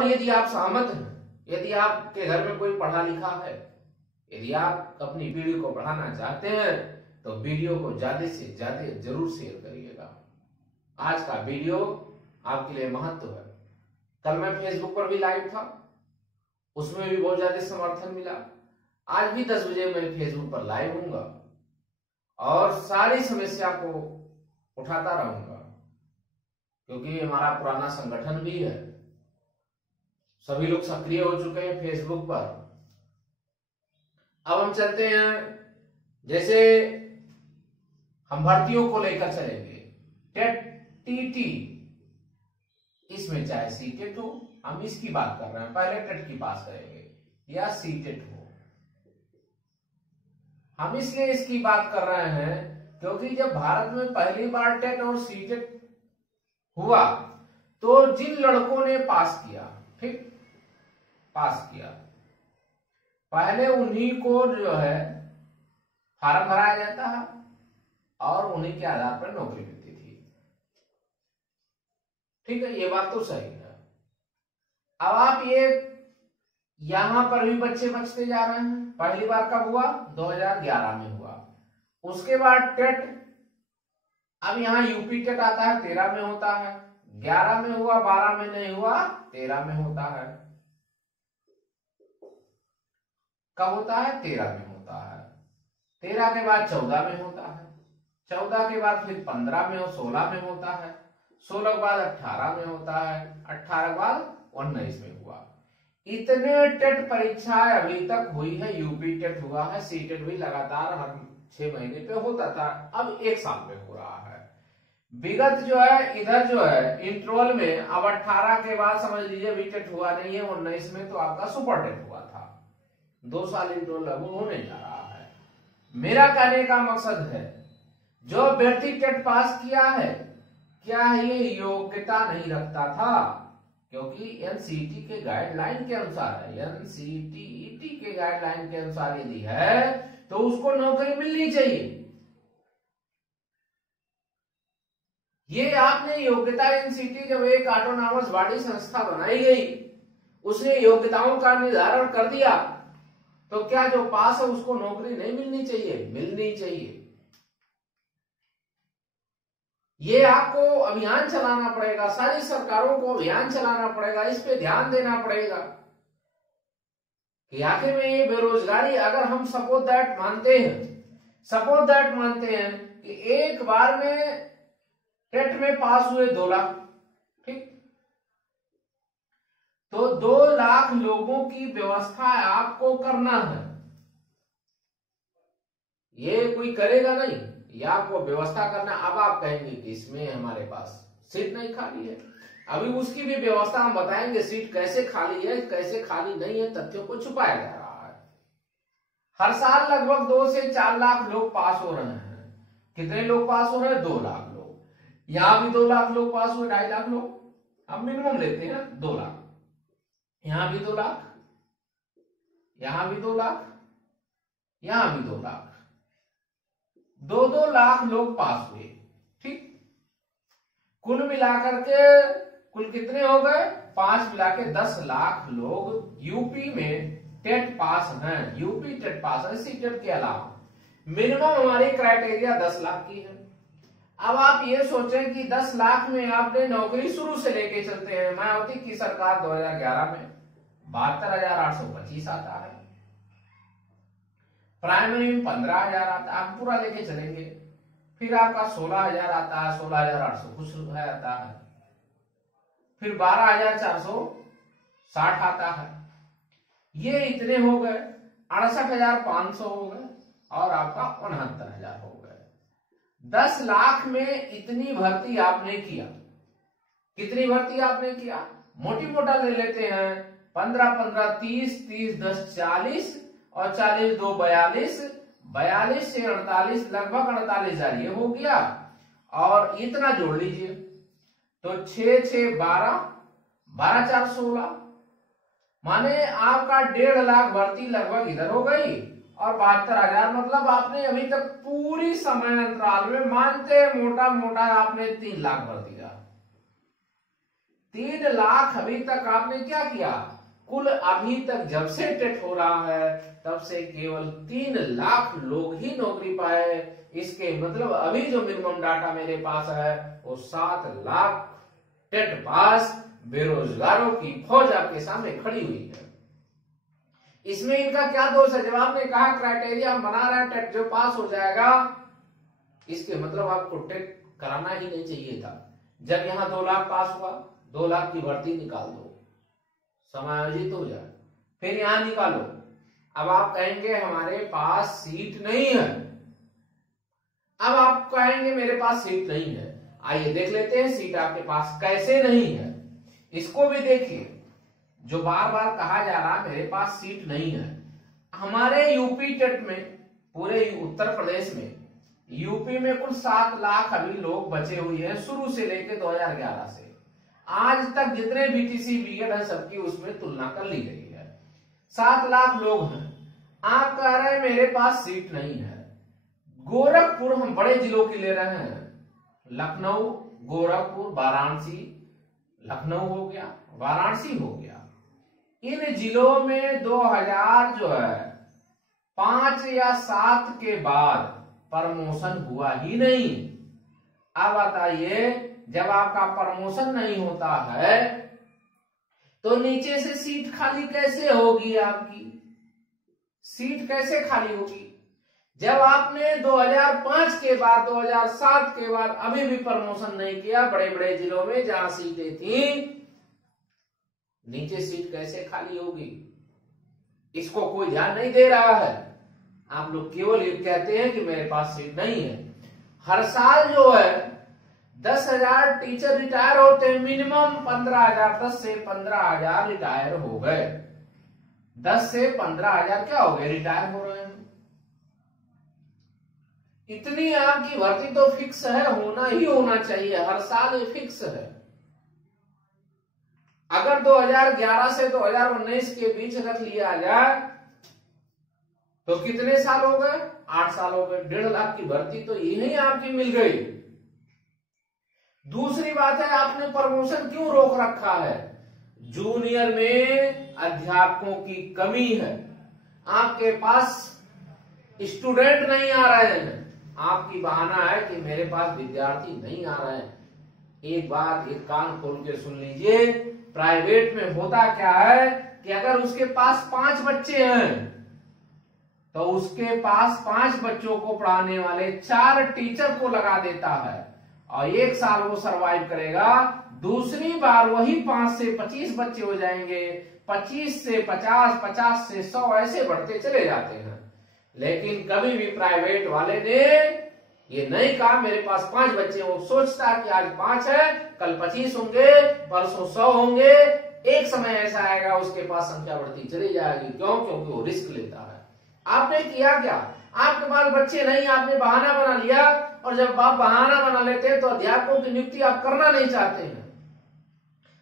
और यदि आप सहमत हैं, यदि आपके घर में कोई पढ़ा लिखा है, यदि आप अपनी पीढ़ी को पढ़ाना चाहते हैं तो वीडियो को ज्यादा से ज्यादा जरूर शेयर करिएगा। आज का वीडियो आपके लिए महत्व है। कल मैं फेसबुक पर भी लाइव था, उसमें भी बहुत ज्यादा समर्थन मिला। आज भी 10 बजे मैं फेसबुक पर लाइव हूंगा और सारी समस्या को उठाता रहूंगा, क्योंकि हमारा पुराना संगठन भी है, सभी लोग सक्रिय हो चुके हैं फेसबुक पर। अब हम चलते हैं, जैसे हम भर्तियों को लेकर चलेंगे, टेट टीटी, इसमें चाहे सीटेट हो, हम इसकी बात कर रहे हैं। पहले टेट की बात करेंगे या सीटेट हो। हम इसलिए इसकी बात कर रहे हैं क्योंकि जब भारत में पहली बार टेट और सीटेट हुआ तो जिन लड़कों ने पास किया, ठीक, पास किया, पहले उन्हीं को जो है फार्म भराया जाता है और उन्हीं के आधार पर नौकरी मिलती थी। ठीक है, ये बात तो सही है। अब आप ये यहां पर भी बच्चे बचते जा रहे हैं। पहली बार कब हुआ? 2011 में हुआ। उसके बाद टेट, अब यहां यूपी टेट आता है, 13 में होता है। 11 में हुआ, 12 में नहीं हुआ, 13 में होता है। कब होता है? 13 में होता है। 13 के बाद 14 में होता है। 14 के बाद फिर 15 में और 16 में होता है। 16 के बाद 18 में होता है। 18 के बाद 19 में हुआ। इतने टेट परीक्षाएं अभी तक हुई है। यूपी टेट हुआ है, सी टेट भी लगातार हर 6 महीने पे होता था, अब 1 साल में हो रहा है। विगत जो है इधर जो है इंटरवल में, अब 18 के बाद समझ लीजिए बीटेट हुआ नहीं है, 19 में तो आपका सुपर टेट हुआ था। 2 साल इंटरवल लागू होने जा रहा है। मेरा कहने का मकसद है, जो व्यक्ति टेट पास किया है, क्या ये योग्यता नहीं रखता था? क्योंकि एनसीटी के गाइडलाइन के अनुसार है, एनसीटीईटी के गाइडलाइन के अनुसार यदि है तो उसको नौकरी मिलनी चाहिए। ये आपने योग्यता, एनसीटी जब एक ऑटोनॉमस बॉडी संस्था बनाई गई, उसने योग्यताओं का निर्धारण कर दिया, तो क्या जो पास है उसको नौकरी नहीं मिलनी चाहिए? मिलनी चाहिए। ये आपको अभियान चलाना पड़ेगा, सारी सरकारों को अभियान चलाना पड़ेगा, इस पे ध्यान देना पड़ेगा कि आखिर में ये बेरोजगारी, अगर हम सपोज दैट मानते हैं कि एक बार में टेट में पास हुए 2 लाख, ठीक, तो 2 लाख लोगों की व्यवस्था आपको करना है। ये कोई करेगा नहीं, ये आपको व्यवस्था करना। अब आप कहेंगे कि इसमें हमारे पास सीट नहीं खाली है, अभी उसकी भी व्यवस्था हम बताएंगे। सीट कैसे खाली है, कैसे खाली नहीं है, तथ्यों को छुपाया जा रहा है। हर साल लगभग 2 से 4 लाख लोग पास हो रहे हैं। कितने लोग पास हो रहे हैं? 2 लाख लोग। यहां भी 2 लाख लोग पास हुए, 2.5 लाख लोग, अब मिनिमम लेते हैं 2 लाख। यहां भी 2 लाख, यहां भी 2 लाख, यहां भी 2 लाख, 2-2 लाख लोग पास हुए, ठीक। कुल मिलाकर के कुल कितने हो गए? 5 मिला के 10 लाख लोग यूपी में टेट पास हैं। यूपी टेट पास है, सी टेट के अलावा मिनिमम हमारी क्राइटेरिया 10 लाख की है। अब आप ये सोचें कि 10 लाख में आपने नौकरी शुरू से लेके चलते हैं। मायावती की सरकार 2011 में 72,825 आता है, प्राइमरी में 15,000 आता है, आप पूरा लेके चलेंगे। फिर आपका 16,000 आता है, 16,800 कुछ रुपए आता है। फिर 12,460 आता है। ये इतने हो गए, 68,500 हो गए और आपका 69,000 हो गए। 10 लाख में इतनी भर्ती आपने किया। कितनी भर्ती आपने किया? मोटी मोटा ले लेते हैं, 15-15, 30, 10, 40 और 40, 2, 42, 42 से 48, लगभग 48,000 ये हो गया। और इतना जोड़ लीजिए तो 6, 6, 12, 12, 4, 16, माने आपका 1.5 लाख भर्ती लगभग इधर हो गई और 72,000, मतलब आपने अभी तक पूरी समय अंतराल में मानते मोटा मोटा आपने 3 लाख भर दिया। 3 लाख अभी तक आपने क्या किया, कुल अभी तक जब से टेट हो रहा है तब से केवल 3 लाख लोग ही नौकरी पाए। इसके मतलब अभी जो मिनिमम डाटा मेरे पास है वो 7 लाख टेट पास बेरोजगारों की फौज आपके सामने खड़ी हुई है। इसमें इनका क्या दोष है? जब आपने कहा क्राइटेरिया हम बना रहे हैं, टेट जो पास हो जाएगा, इसके मतलब आपको टेट कराना ही नहीं चाहिए था। जब यहाँ 2 लाख पास हुआ, 2 लाख की भर्ती निकाल दो, समायोजित हो जाए, फिर यहां निकालो। अब आप कहेंगे हमारे पास सीट नहीं है, अब आप कहेंगे मेरे पास सीट नहीं है। आइए देख लेते हैं सीट आपके पास कैसे नहीं है, इसको भी देखिए। जो बार बार कहा जा रहा मेरे पास सीट नहीं है, हमारे यूपी टेट में, पूरे उत्तर प्रदेश में, यूपी में कुल 7 लाख अभी लोग बचे हुए हैं शुरू से लेकर 2011 से आज तक जितने बीटीसी बीएड है सबकी उसमें तुलना कर ली गई है। 7 लाख लोग हैं, आप कह रहे हैं मेरे पास सीट नहीं है। गोरखपुर हम बड़े जिलों की ले रहे हैं, लखनऊ, गोरखपुर, वाराणसी, लखनऊ हो गया, वाराणसी हो गया। इन जिलों में 2000 जो है 5 या 7 के बाद प्रमोशन हुआ ही नहीं। अब बताइए, जब आपका प्रमोशन नहीं होता है तो नीचे से सीट खाली कैसे होगी? आपकी सीट कैसे खाली होगी? जब आपने 2005 के बाद, 2007 के बाद अभी भी प्रमोशन नहीं किया बड़े बड़े जिलों में जहां सीटें थी, नीचे सीट कैसे खाली होगी? इसको कोई ध्यान नहीं दे रहा है। आप लोग केवल ये कहते हैं कि मेरे पास सीट नहीं है। हर साल जो है 10,000 टीचर रिटायर होते हैं, मिनिमम 15,000, 10 से 15,000 रिटायर हो गए। 10 से 15,000 क्या हो गए? रिटायर हो रहे हैं। इतनी आपकी भर्ती तो फिक्स है, होना ही होना चाहिए, हर साल ये फिक्स है। अगर 2011 से 2019 के बीच रख लिया जाए तो कितने साल हो गए? 8 साल हो गए। 1.5 लाख की भर्ती तो यही आपकी मिल गई। दूसरी बात है, आपने प्रमोशन क्यों रोक रखा है? जूनियर में अध्यापकों की कमी है, आपके पास स्टूडेंट नहीं आ रहे हैं। आपकी बहाना है कि मेरे पास विद्यार्थी नहीं आ रहे हैं। एक बात एक कान खोल के सुन लीजिए, प्राइवेट में होता क्या है कि अगर उसके पास 5 बच्चे हैं तो उसके पास 5 बच्चों को पढ़ाने वाले 4 टीचर को लगा देता है और 1 साल वो सरवाइव करेगा। दूसरी बार वही 5 से 25 बच्चे हो जाएंगे, 25 से 50, 50 से 100 ऐसे बढ़ते चले जाते हैं। लेकिन कभी भी प्राइवेट वाले ने ये नहीं कहा मेरे पास 5 बच्चे। वो सोचता है कि आज 5 है, कल 25 होंगे, परसों 100 होंगे। एक समय ऐसा आएगा उसके पास संख्या बढ़ती चली जाएगी। क्यों? क्योंकि वो रिस्क लेता है। आपने किया क्या? आपके पास बच्चे नहीं, आपने बहाना बना लिया। और जब आप बहाना बना लेते हैं तो अध्यापकों की नियुक्ति आप करना नहीं चाहते हैं,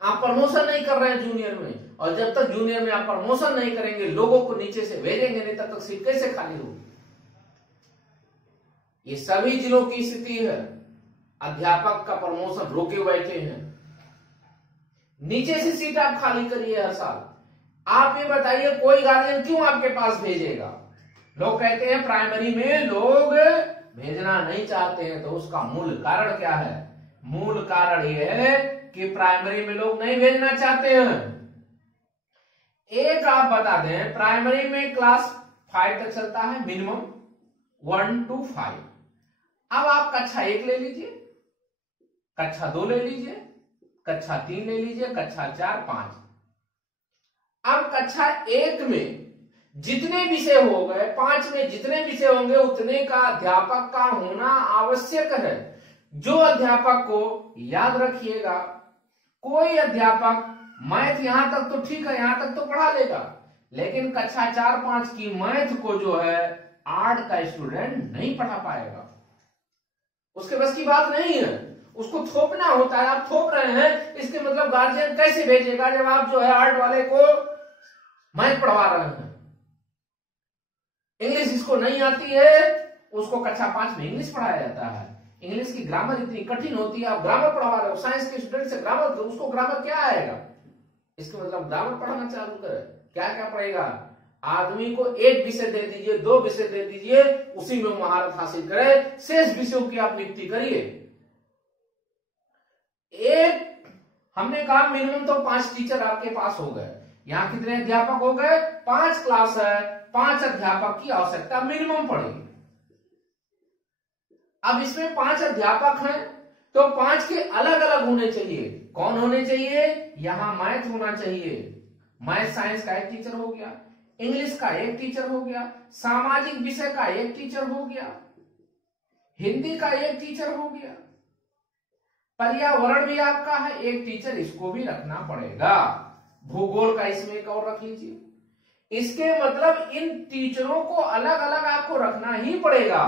आप प्रमोशन नहीं कर रहे हैं जूनियर में। और जब तक जूनियर में आप प्रमोशन नहीं करेंगे, लोगों को नीचे से भेजेंगे नहीं, तब तक सीट कैसे खाली होगी? ये सभी जिलों की स्थिति है। अध्यापक का प्रमोशन रोके बैठे हैं, नीचे से सीट आप खाली करिए हर साल। आप ये बताइए, कोई गार्जियन क्यों आपके पास भेजेगा? लोग कहते हैं प्राइमरी में लोग भेजना नहीं चाहते हैं, तो उसका मूल कारण क्या है? मूल कारण ये है कि प्राइमरी में लोग नहीं भेजना चाहते हैं। एक आप बता दें, प्राइमरी में क्लास 5 तक चलता है, मिनिमम 1 to 5। अब आप कक्षा 1 ले लीजिए, कक्षा 2 ले लीजिए, कक्षा 3 ले लीजिए, कक्षा 4, 5। अब कक्षा 1 में जितने विषय हो गए, 5 में जितने विषय होंगे उतने का अध्यापक का होना आवश्यक है। जो अध्यापक को याद रखिएगा, कोई अध्यापक मैथ यहां तक तो ठीक है, यहां तक तो पढ़ा लेगा, लेकिन कक्षा 4, 5 की मैथ को जो है 8 का स्टूडेंट नहीं पढ़ा पाएगा। उसके बस की बात नहीं है, उसको थोपना होता है। आप थोप रहे हैं, इसके मतलब गार्जियन कैसे भेजेगा जब आप जो है 8 वाले को मैथ पढ़वा रहे हैं? इंग्लिश इसको नहीं आती है, उसको कक्षा 5 में इंग्लिश पढ़ाया जाता है। इंग्लिश की ग्रामर इतनी कठिन होती है, आप ग्रामर पढ़वा रहे हो साइंस के स्टूडेंट से, ग्रामर, उसको ग्रामर क्या आएगा? इसके मतलब ग्रामर पढ़ाना चालू करें। क्या क्या पढ़ेगा? आदमी को एक विषय दे दीजिए, 2 विषय दे दीजिए, उसी में महारत हासिल करे, शेष विषयों की आप नियुक्ति करिए। एक हमने कहा मिनिमम तो 5 टीचर आपके पास हो गए। यहाँ कितने अध्यापक हो गए? 5 क्लास है, 5 अध्यापक की आवश्यकता मिनिमम पड़ेगी। अब इसमें 5 अध्यापक हैं तो 5 के अलग अलग होने चाहिए। कौन होने चाहिए? यहां मैथ होना चाहिए, मैथ साइंस का एक टीचर हो गया, इंग्लिश का एक टीचर हो गया, सामाजिक विषय का एक टीचर हो गया, हिंदी का एक टीचर हो गया, पर्यावरण भी आपका है एक टीचर, इसको भी रखना पड़ेगा, भूगोल का इसमें एक और रख लीजिए। इसके मतलब इन टीचरों को अलग अलग आपको रखना ही पड़ेगा।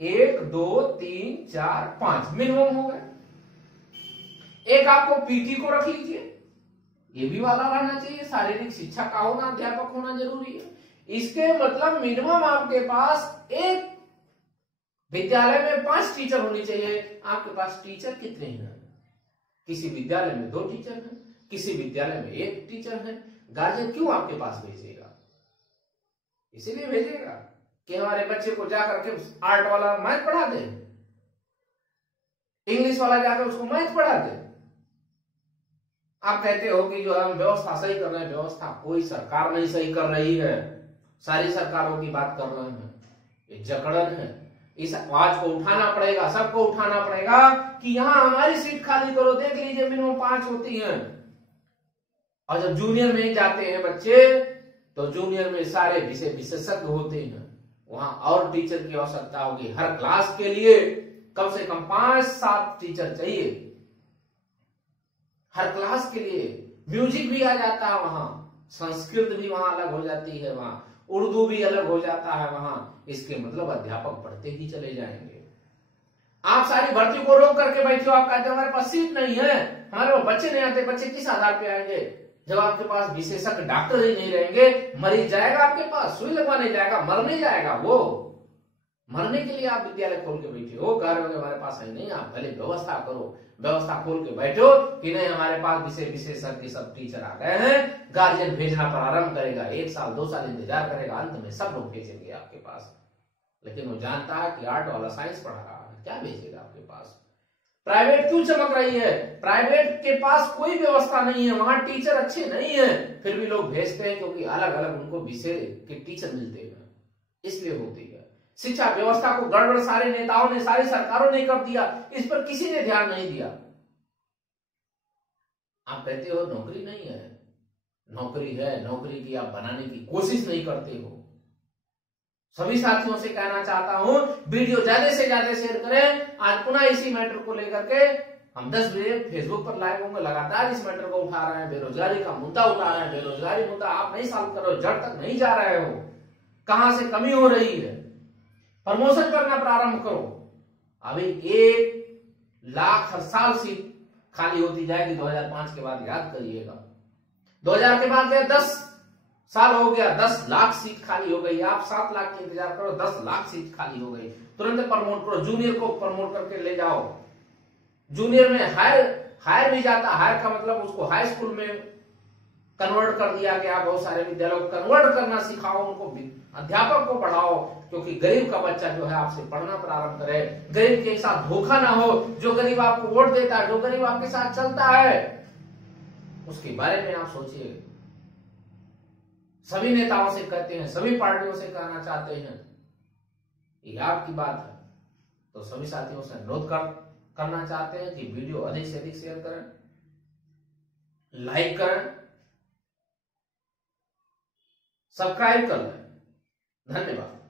1 2 3 4 5 मिनिमम हो गए। एक आपको पीटी को रख लीजिए, ये भी वाला रहना चाहिए, शारीरिक शिक्षा का होना, अध्यापक होना जरूरी है। इसके मतलब मिनिमम आपके पास एक विद्यालय में 5 टीचर होने चाहिए। आपके पास टीचर कितने हैं? किसी विद्यालय में 2 टीचर हैं, किसी विद्यालय में 1 टीचर है। गार्जियन क्यों आपके पास भेजेगा? इसीलिए भेजेगा कि हमारे बच्चे को जाकर के आर्ट वाला मैथ पढ़ा दे, इंग्लिश वाला जाकर उसको मैथ पढ़ा दे। आप कहते हो कि जो हम व्यवस्था सही कर रहे हैं, व्यवस्था कोई सरकार नहीं सही कर रही है, सारी सरकारों की बात कर रहे हैं, ये जकड़न है। इस आवाज को उठाना पड़ेगा, सबको उठाना पड़ेगा कि यहां हमारी सीट खाली करो। देख लीजिए मिनिमम 5 होती हैं, और जब जूनियर में जाते हैं बच्चे तो जूनियर में सारे विषय विशेषज्ञ होते हैं, वहां और टीचर की आवश्यकता होगी। हर क्लास के लिए कम से कम 5-7 टीचर चाहिए, हर क्लास के लिए। म्यूजिक भी आ जाता है वहां, संस्कृत भी वहां अलग हो जाती है, वहां उर्दू भी अलग हो जाता है वहां। इसके मतलब अध्यापक बढ़ते ही चले जाएंगे। आप सारी भर्ती को रोक करके बैठे हो, आप कहते हो हमारे पास सीट नहीं है, हमारे पास बच्चे नहीं आते, बच्चे किस आधार पे आएंगे? जब आपके पास विशेषज्ञ डॉक्टर ही नहीं रहेंगे, मरीज जाएगा आपके पास, सुई लगवाने जाएगा, मरने जाएगा। वो मरने के लिए आप विद्यालय खोल के बैठे हो, कह रहे हो हमारे पास है नहीं। आप पहले व्यवस्था करो, व्यवस्था खोल के बैठो कि नहीं हमारे पास विशेषज्ञ सब टीचर आ गए हैं, गार्जियन भेजना प्रारंभ करेगा, 1 साल 2 साल इंतजार करेगा, अंत में सब लोग भेजेंगे आपके पास। लेकिन वो जानता है कि आर्ट वाला साइंस पढ़ा रहा है, क्या भेजेगा आपके पास? प्राइवेट क्यों चमक रही है? प्राइवेट के पास कोई व्यवस्था नहीं है, वहां टीचर अच्छे नहीं है, फिर भी लोग भेजते हैं क्योंकि अलग अलग उनको विषय के टीचर मिलते हैं, इसलिए होती है। शिक्षा व्यवस्था को गड़बड़ सारे नेताओं ने, सारी सरकारों ने कर दिया, इस पर किसी ने ध्यान नहीं दिया। आप कहते हो नौकरी नहीं है, नौकरी है, नौकरी की आप बनाने की कोशिश नहीं करते हो। सभी साथियों से कहना चाहता हूं वीडियो ज्यादा से ज्यादा शेयर करें। आज पुनः इसी मैटर को लेकर के हम 10 बजे फेसबुक पर लाइव होंगे, लगातार इस मैटर को उठा रहे हैं, बेरोजगारी का मुद्दा उठा रहे हैं। बेरोजगारी मुद्दा आप नहीं सॉल्व कर रहे हो, जड़ तक नहीं जा रहे हो, कहां से कमी हो रही है, प्रमोशन करना प्रारंभ करो। अभी 1 लाख हर साल सीट खाली होती जाएगी 2005 के बाद, याद करिएगा। 2000 के बाद 10 साल हो गया, 10 लाख सीट खाली हो गई। आप 7 लाख की इंतजार करो, 10 लाख सीट खाली हो गई, तुरंत प्रमोट करो। जूनियर को प्रमोट करके ले जाओ। जूनियर में हायर भी जाता, हायर का मतलब उसको हाई स्कूल में कन्वर्ट कर दिया गया। बहुत सारे विद्यालयों को कन्वर्ट करना सिखाओ, उनको अध्यापक को पढ़ाओ, क्योंकि गरीब का बच्चा जो है आपसे पढ़ना प्रारंभ करे। गरीब के साथ धोखा ना हो, जो गरीब आपको वोट देता है, जो गरीब आपके साथ चलता है, उसके बारे में आप सोचिए। सभी नेताओं से कहते हैं, सभी पार्टियों से कहना चाहते हैं, ये आपकी बात है, तो सभी साथियों से अनुरोध करना चाहते हैं कि वीडियो अधिक से अधिक शेयर करें, लाइक करें, सब्सक्राइब कर लें। धन्यवाद।